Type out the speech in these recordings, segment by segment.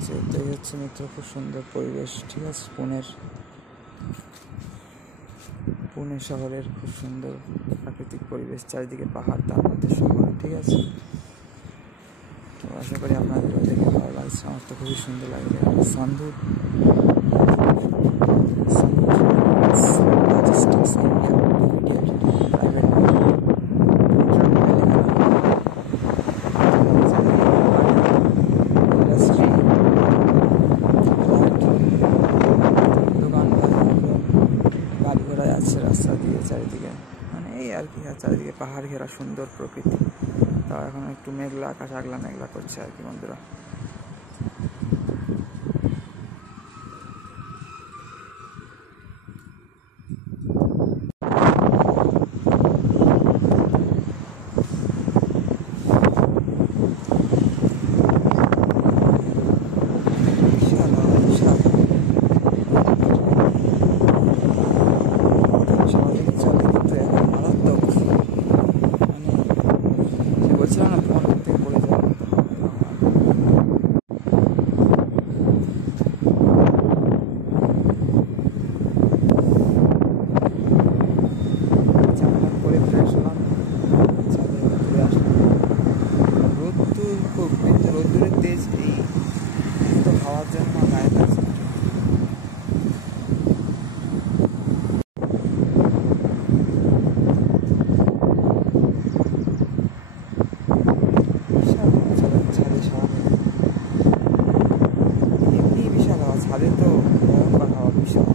এটাই হচ্ছে মিত্র, খুব সুন্দর পরিবেশ। ঠিক আছে, পুনে শহরের খুব সুন্দর প্রাকৃতিক পরিবেশ, চারিদিকে পাহাড়, তার মধ্যে শহর। ঠিক আছে, তো আশা করি আপনাদেরও দেখে ভালো লাগছে। আমার তো খুবই সুন্দর লাগছে। Sandhu logistics India limited private industry, দোকান, গাড়ি ঘোড়া যাচ্ছে রাস্তা দিয়ে চারিদিকে, মানে এই আর কি। আর চারিদিকে পাহাড় ঘেরা সুন্দর প্রকৃতি। তাও এখন একটু মেঘলা আকাশ, মেঘলা করছে আর কি বন্ধুরা। বলছিলাম না তোমার থেকে পড়ে যাবে। জামা পরে ফ্রেশ হলাম, ছাদে ঘুরে আসলাম। রোদ্দুর খুব, কিন্তু রোদ্দুরের তেজ এই তো খাওয়ার জন্য গায়ে লাগছে। এমনি বিশাল হাওয়া, ছাদে তো ভয়ঙ্কর হাওয়া, বিশাল।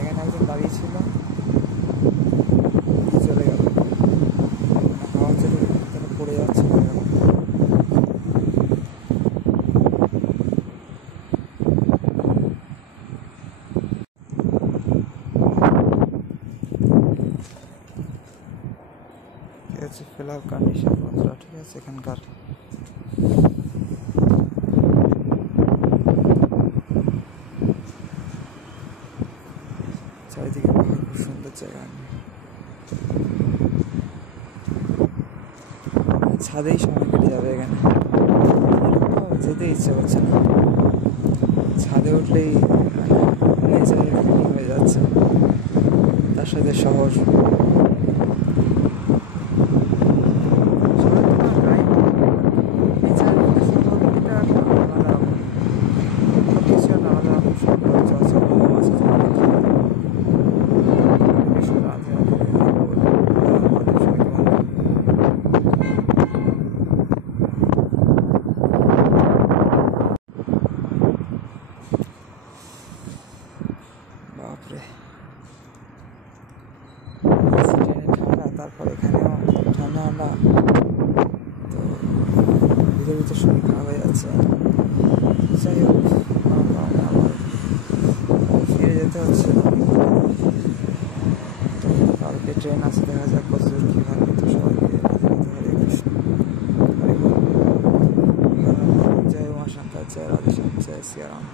এখানে একজন দাঁড়িয়ে ছিল, চলে গেল। হাওয়া চলে পড়ে যাচ্ছে। ঠিক আছে, ফিলহাল কন্ডিশন বন্ধুরা। ঠিক আছে, এখানকার চারিদিকে পাহাড়, খুব সুন্দর জায়গা। ছাদেই সময় কেটে যাবে এখানে, যেতে ইচ্ছে করছে না। ছাদে উঠলেই নেচারের ফিলিং হয়ে যাচ্ছে, তার সাথে শহর। বাপরে, ঠান্ডা, তারপর এখানেও ঠান্ডা ঠান্ডা, তো ভিতর শরীর খারাপ হয়ে যাচ্ছে। যাই হোক, আবার ফিরে যেতে হচ্ছে। কালকে ট্রেন আছে, দেখা যাক কতদূর কী হয়। তো সবাইকে হরে কৃষ্ণ, হরে বল, জয় উমা শঙ্কর, জয় রাধেশ্যাম, জয় সিয়ারাম।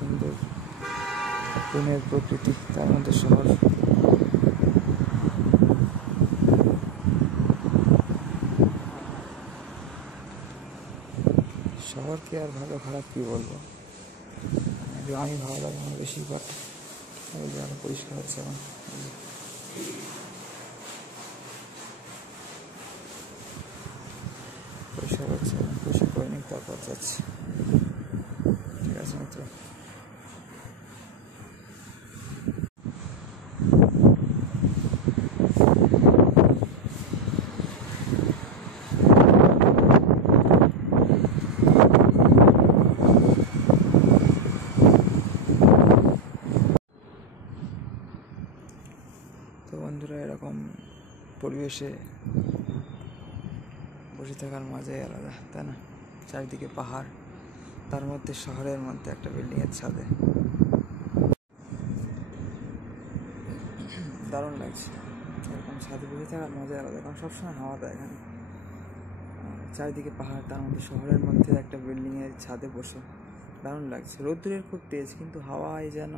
সুন্দর পুনের প্রকৃতি, তার মধ্যে শহর। শহরকে আর ভালো খারাপ কী বলবো, আমি ভালো লাগে আমার বেশিরভাগ। আরো পরিষ্কার হচ্ছে এখন, পরিষ্কার হচ্ছে, পরিষ্কার করে নিই, তারপর যাচ্ছি। ঠিক আছে মিত্র। তো বন্ধুরা, এরকম পরিবেশে বসে থাকার মজাই আলাদা, তাই না? চারিদিকে পাহাড়, তার মধ্যে শহরের মধ্যে একটা বিল্ডিংয়ের ছাদে। দারুণ লাগছে। এরকম ছাদে বসে থাকার মজা আলাদা, কারণ সবসময় হাওয়া দেয় এখানে। চারিদিকে পাহাড়, তার মধ্যে শহরের মধ্যে একটা বিল্ডিংয়ের ছাদে বসে দারুণ লাগছে। রোদ্দুরের খুব তেজ, কিন্তু হাওয়ায় যেন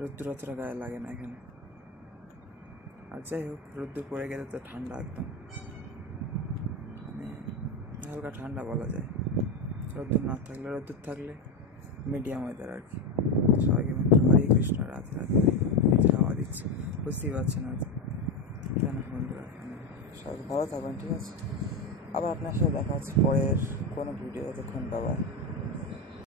রোদ্দুর অতটা গায়ে লাগে না এখানে। আর যাই হোক, রোদ্দুর পড়ে গেলে তো ঠান্ডা একদম, মানে হালকা ঠান্ডা বলা যায়। রোদ্দুর না থাকলে, রোদ্দুর থাকলে মিডিয়াম ওয়েদার আর কি। সবাইকে মিত্র হরে কৃষ্ণ, রাধে রাধে। হাওয়া দিচ্ছে, বুঝতেই পারছেন হয়তো কেন বন্ধুরা। সবাই ভালো থাকবেন, ঠিক আছে? আবার আপনার সাথে দেখা হচ্ছে পরের কোনো ভিডিও। ততক্ষণ বাই।